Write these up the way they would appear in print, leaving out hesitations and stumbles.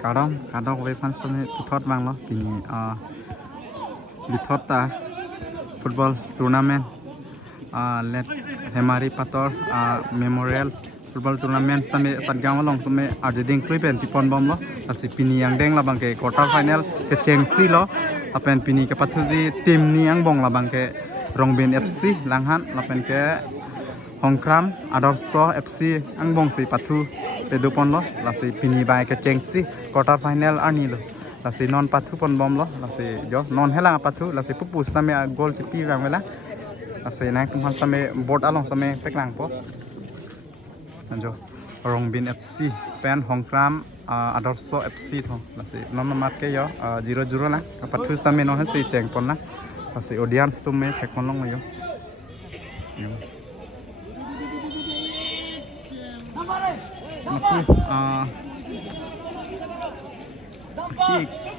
kadang we pan sampai putot bang lo pini putot ta football tournament let hemari pator memorial football tournament sampai satgang long sampai ada ding klipen tipon bom lo asi pini yang deng la bang ke quarter final ke chengsi lo apen pini ke patu di tim ni yang bong la bang ke Rongbin FC langhan lapen ke Hongkram Adorso FC ang bong si patu pedupon lo lasi pini bai ke chengsi quarter final ani lo lasi non patu pon bom lo lasi jo non helang patu lasi pupus tame gol chipi bang mela lasi nang kumhan same board along same peklang po anjo Rongbin FC pen Hongkram Adorso FC tho lasi non mat ke yo 0-0 na patu tame non si cheng pon na lasi audience tume thekon long yo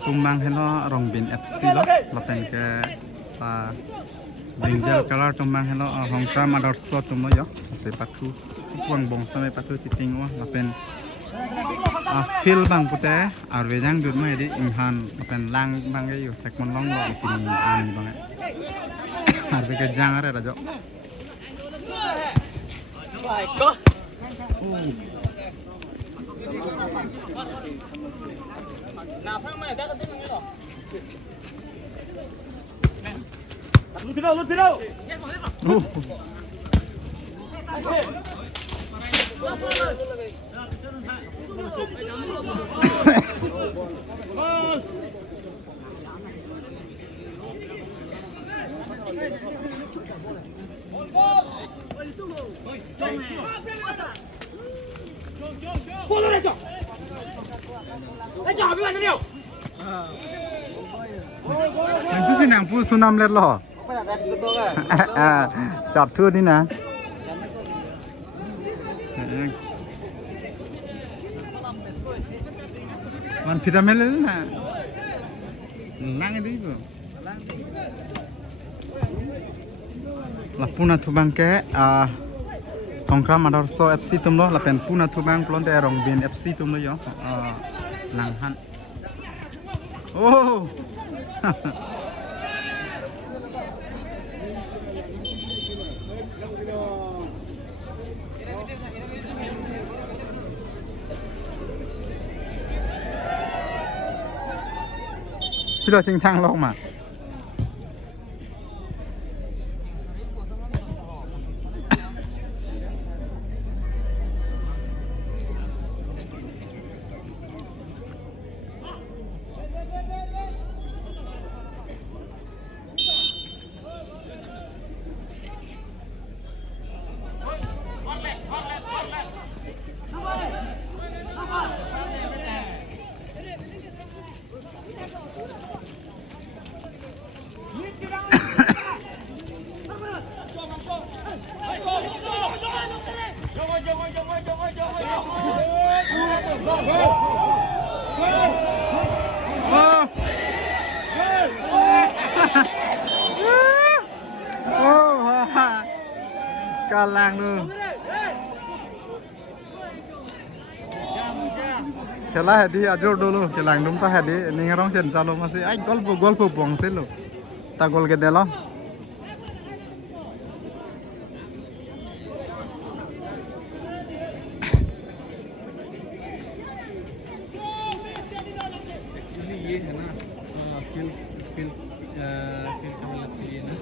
Tumang hello Rongbin FC lo lapen ke brinjal color tumang hello Hongkram Adorso tumo yo se patu kuang bong same patu siting wa lapen feel bang pute arwejang dut mai di imhan lapen lang bang ge yo tekmon long lo pini ani bang arwe ke jang are rajo nào phát mày đã có tiếng rồi lút phía đâu yang tu sih nang pu sunam let lo chop thua đi nè man vitamin le na lang đi bu la puna thu bang ke Hongkram Adorso FC tum lo la pen puna thu bang plon te Rongbin FC tum lo yo lang han oh sudah cincang lo mà kalang lu khela hedi ajor dulu kelang dum ta hedi ningarong chen chalo masi ai gol buang selo ta gol ke delo ये है ना feel का लगती है ना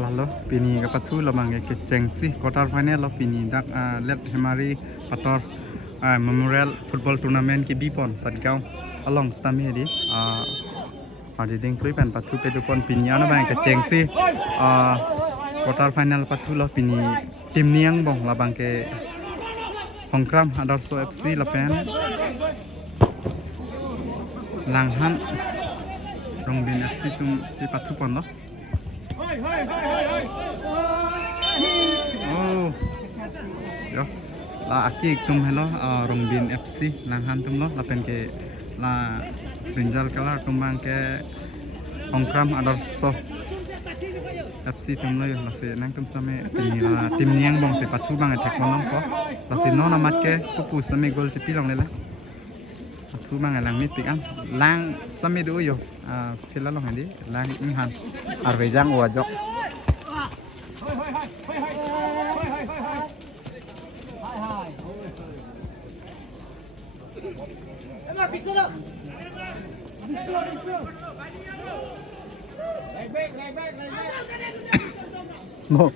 lalu pini kapatu lamang ke chengsi quarter final lo pini dak let hemari pator memorial football tournament ki bipon satgaon along stami di adi ding play pen patu pedupon pini ana bang ke chengsi quarter final patu lo pini tim niang bong labang ke Hongkram Adarso FC lapen Langhan Rongbin FC tum di patu pondo. Oh, yo, la aki tum hello Rongbin FC Langhan tum lo lapen ke la brinjal color tumbang ke Hongkram Adarso FC tum lo yo la se nang tum same penira tim niang bong se patu bang attack monong ko la se no namat ke pupu same gol cepi long lela patu bang lang mitik am lang same du yo phila long handi lang han arvejang wajok no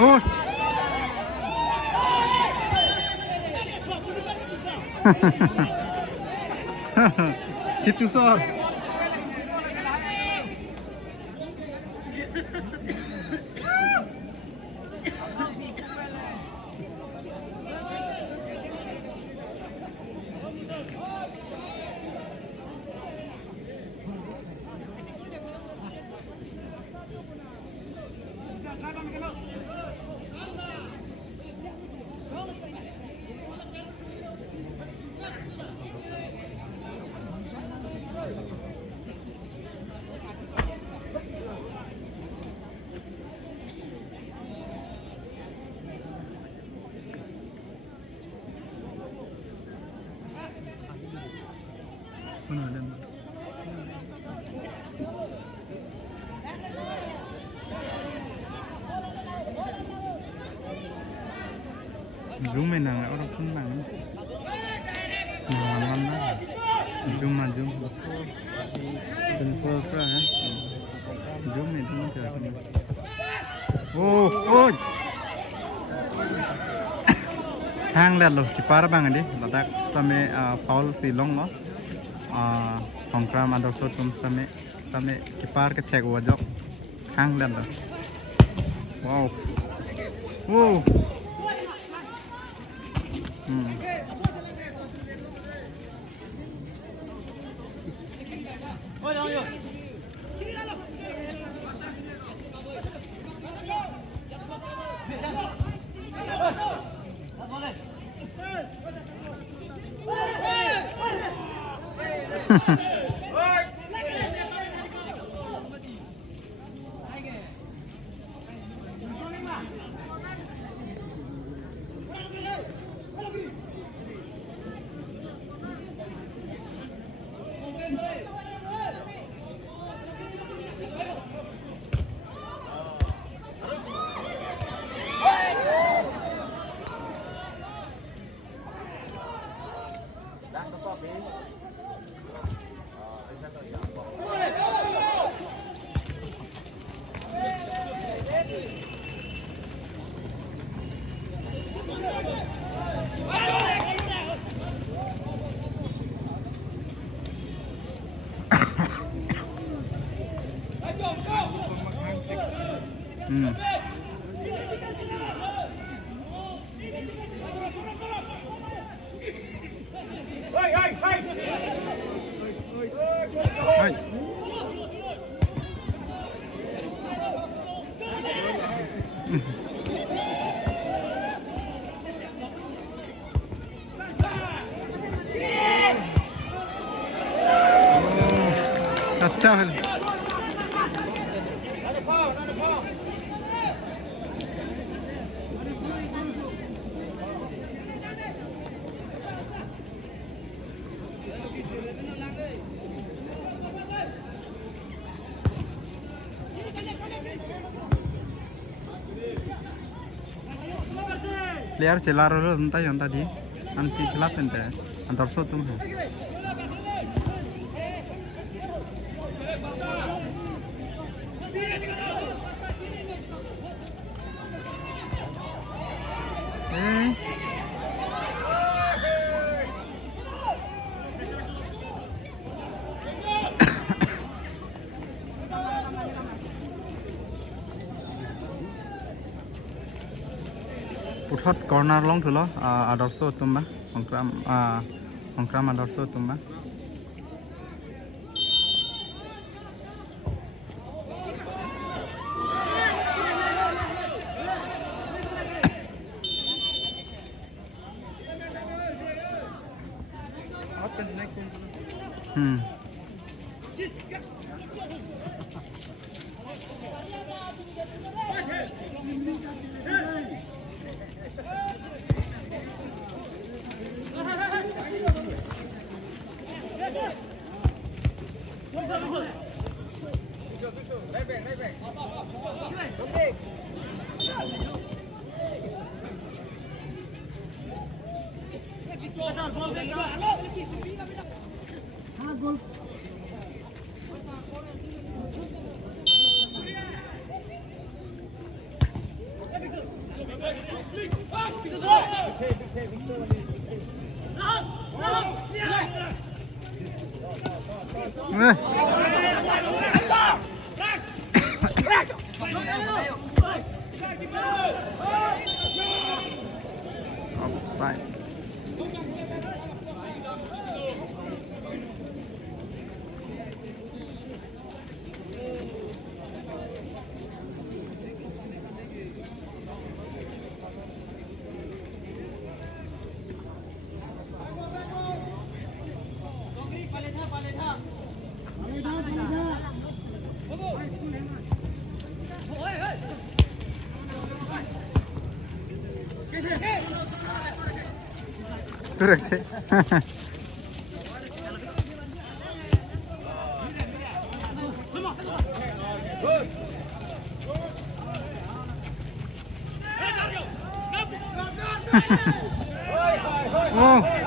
oh Citusor zoom in nang orang pun bang ngon lah zoom transfer pra zoom in tu macam oh oh hang lihat loh kipar bang adi letak sampai foul silong loh Hongkram Adarso tum sampai kipar kecek wajok hang lihat loh wow wow Hey. अच्छा है player चला रहा है दी अंसी खिलाफ दर्शक तुम है उठत कॉर्नर लॉन्ग थलो आदर्श तुम्बा संक्राम आदर्श तुम्बा Offside. Correct. Oh.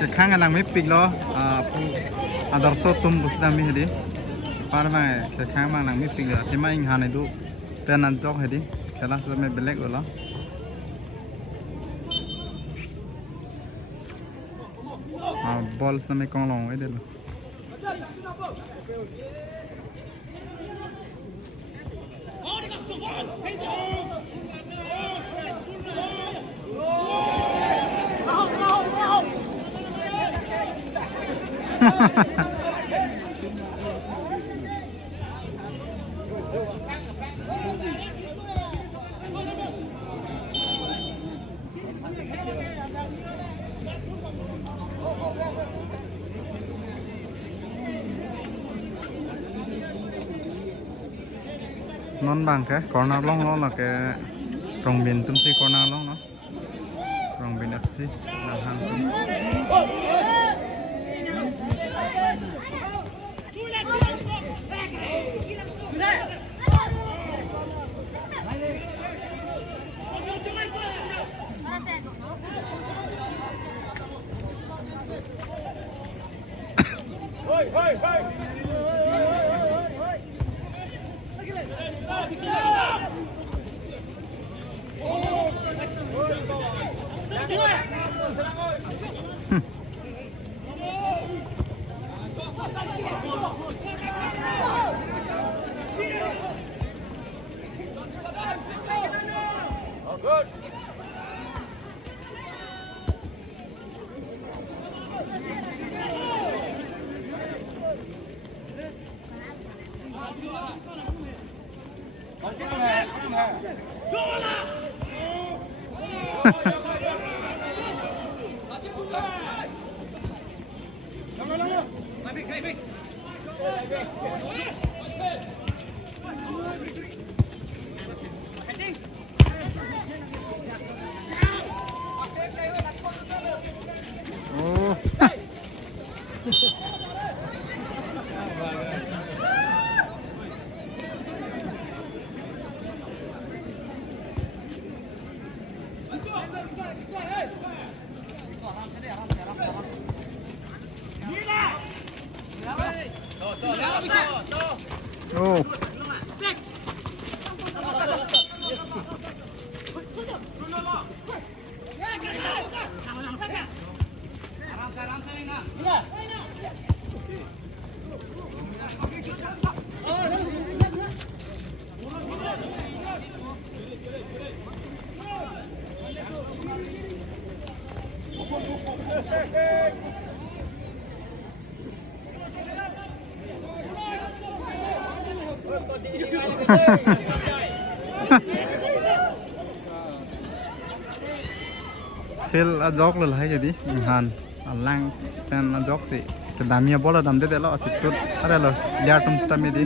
Cái kháng anh đang mấy pin lo đợt số tôm bút đang mấy đi par mà cái kháng mà đang mấy pin rồi thì mà anh hàng này đủ tên ăn chóc hay đi cái là mấy black rồi đó ball nó mấy con lòng ấy đây non bằng cái corner long nó là cái rồng biển tum si corner long nó rồng biển FC là hàng tum Oh. Phil jog là hay jadi han lang pen jog si kedamia bola dam de lo atitut ada lo lihat tum stami di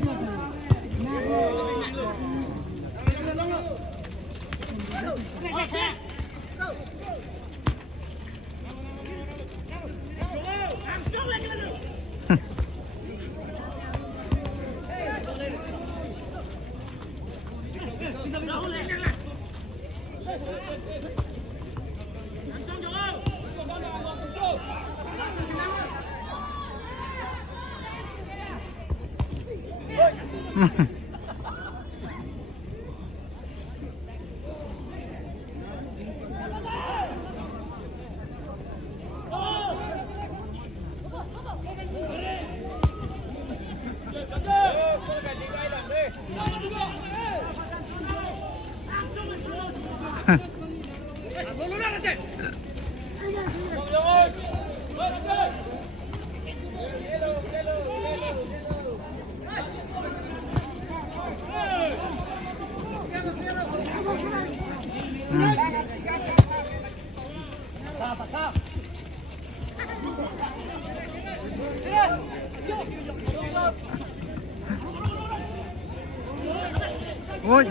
Ôi.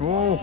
Ô.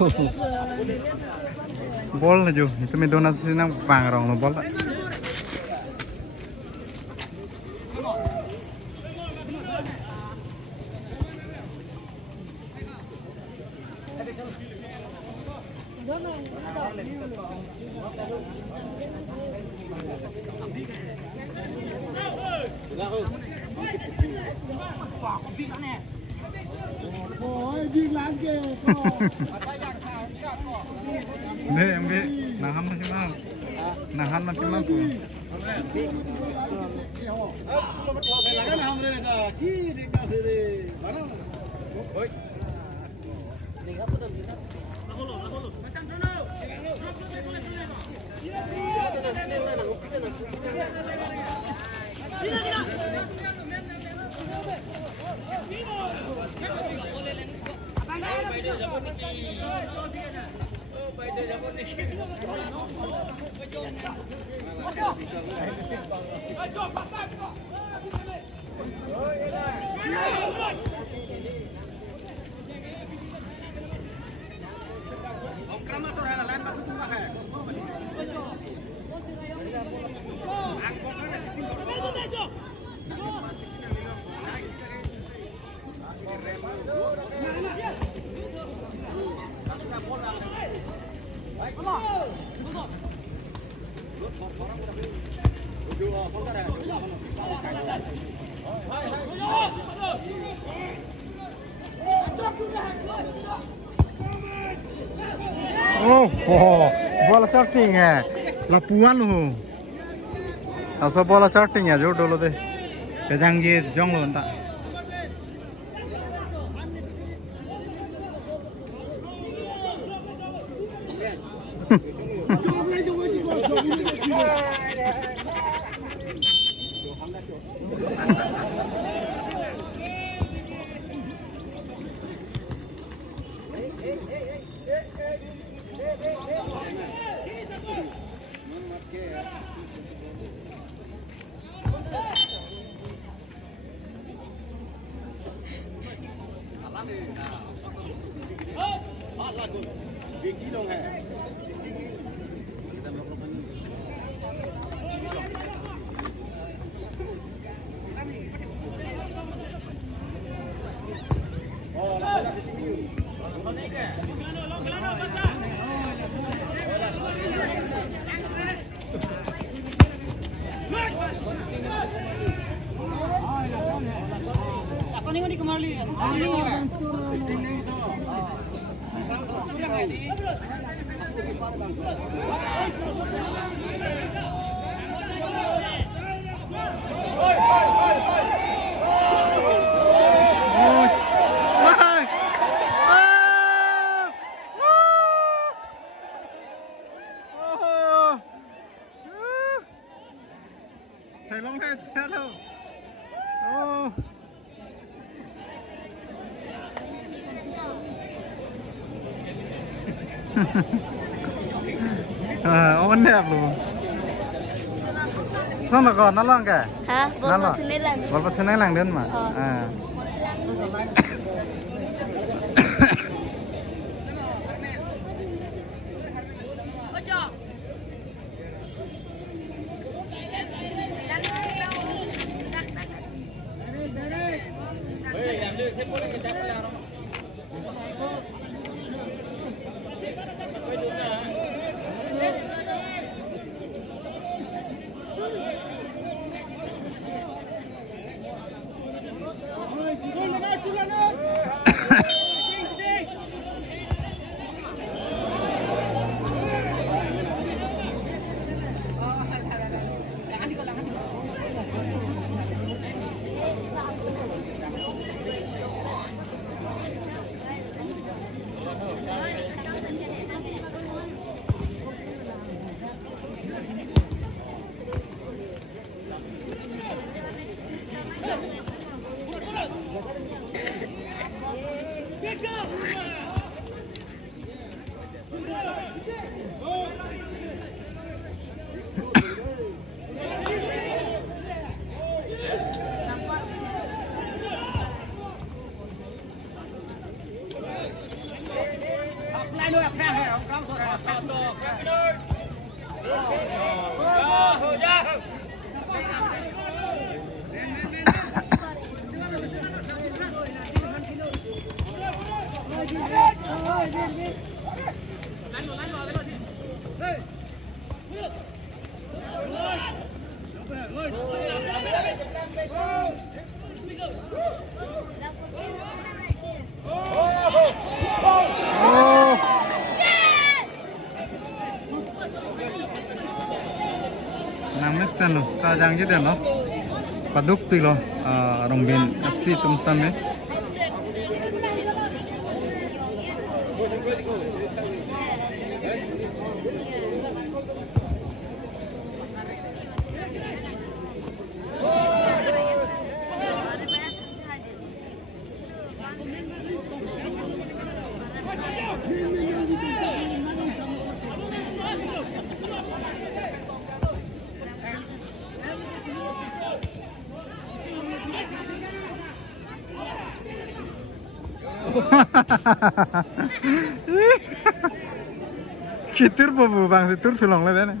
Bol aja, itu medonasi nang pangrong lo bol. Ambil, nahan maksimal, nahan maksimal pun. Oh, bola charting है, lapuan lo. Asal bola charting ya, jauh dulu deh. Kejang ye jong lo entah. Thầy long hết hello. Oh. Ôn đẹp luôn. Sao mà còn nó lon kìa? Hả? Nó Bố thế này là Bố thế này làng đơn mà. À. nang mes tan lo sta jang je den lo paduk pi lo rongbin FC tumsan me Situr bu bang situr sulong le dene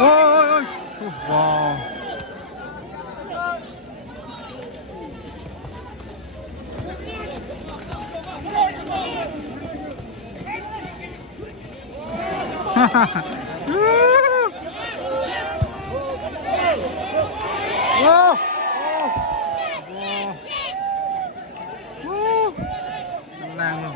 ôi wow wow năng luôn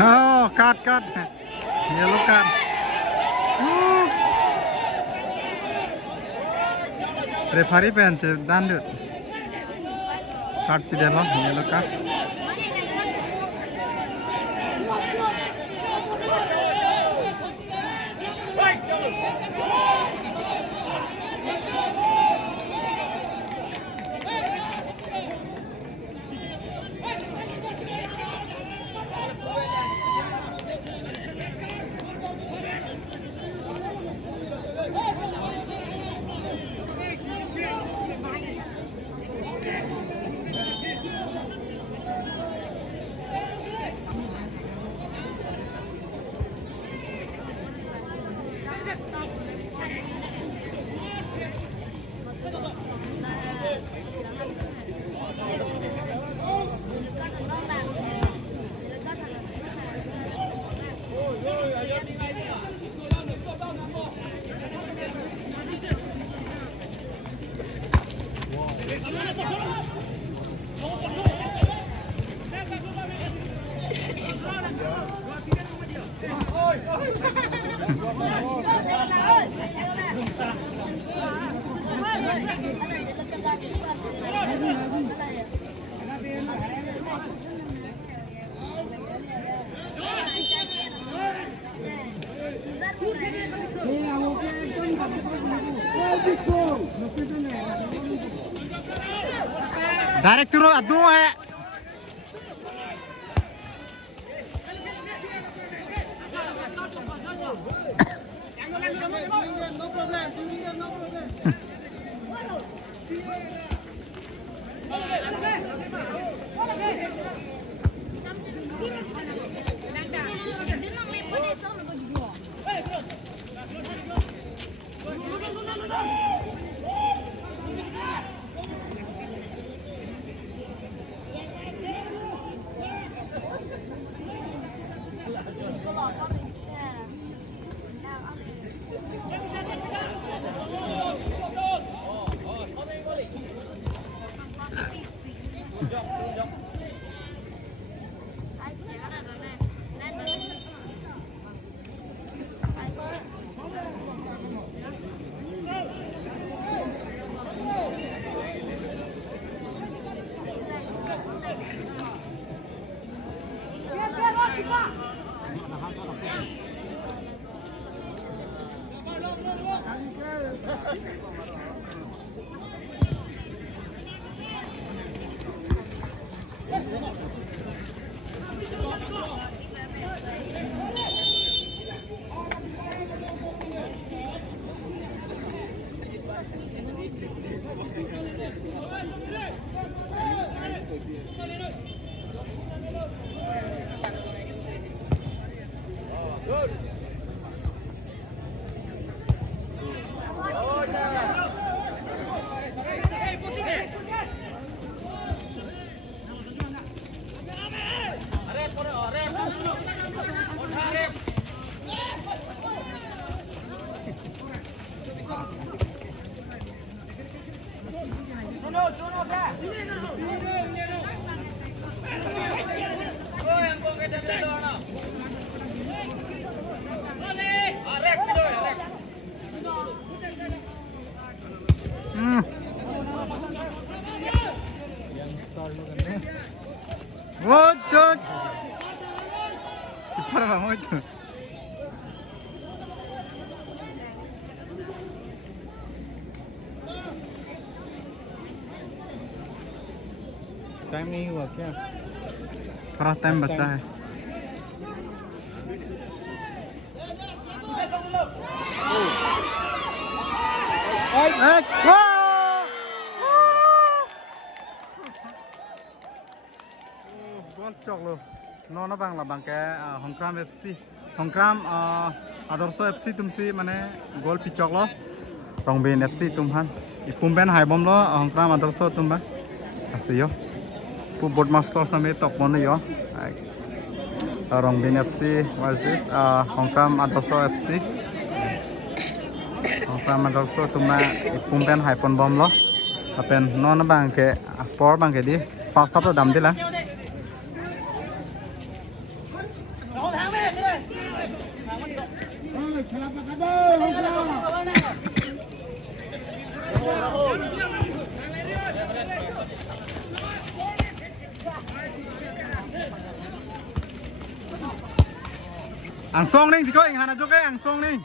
oh card yellow card referee bench dan được card pi delo yellow card Direct turun aduh What the? Para muito. Time नहीं हुआ क्या थोड़ा time बचा है गोल चौक लो ना बांगला बांके हंग्राम FC हंग्राम आदर्श FC तुमसी माने गोल पिचक लो रंगबेन FC तुम्हान इपुमबेन हाइबम लो हंग्राम आदर्श तुम्बा आसियो board master समेत तपन यो रंगबेन FC versus हंग्राम आदर्श FC हंग्राम आदर्श तुम्बा इपुमबेन hyphen बम लो open none बांके पर बांके दी पाँच सात दाम दिला Ang song ning diko ing hana joke ang song ning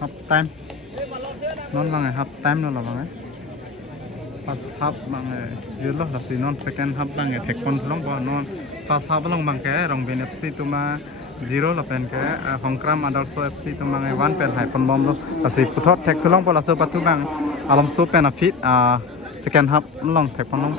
half time non bang half time non là bang first half bang dulu lah si non second half bang tek pon long ba non first half long bang ke rong ben FC tuma 0 la pen ke hongkram adarso FC tuma 1 pen hai pon bom lo si puthot tek long pa la so patu bang alam so pen afit second half long tek pon long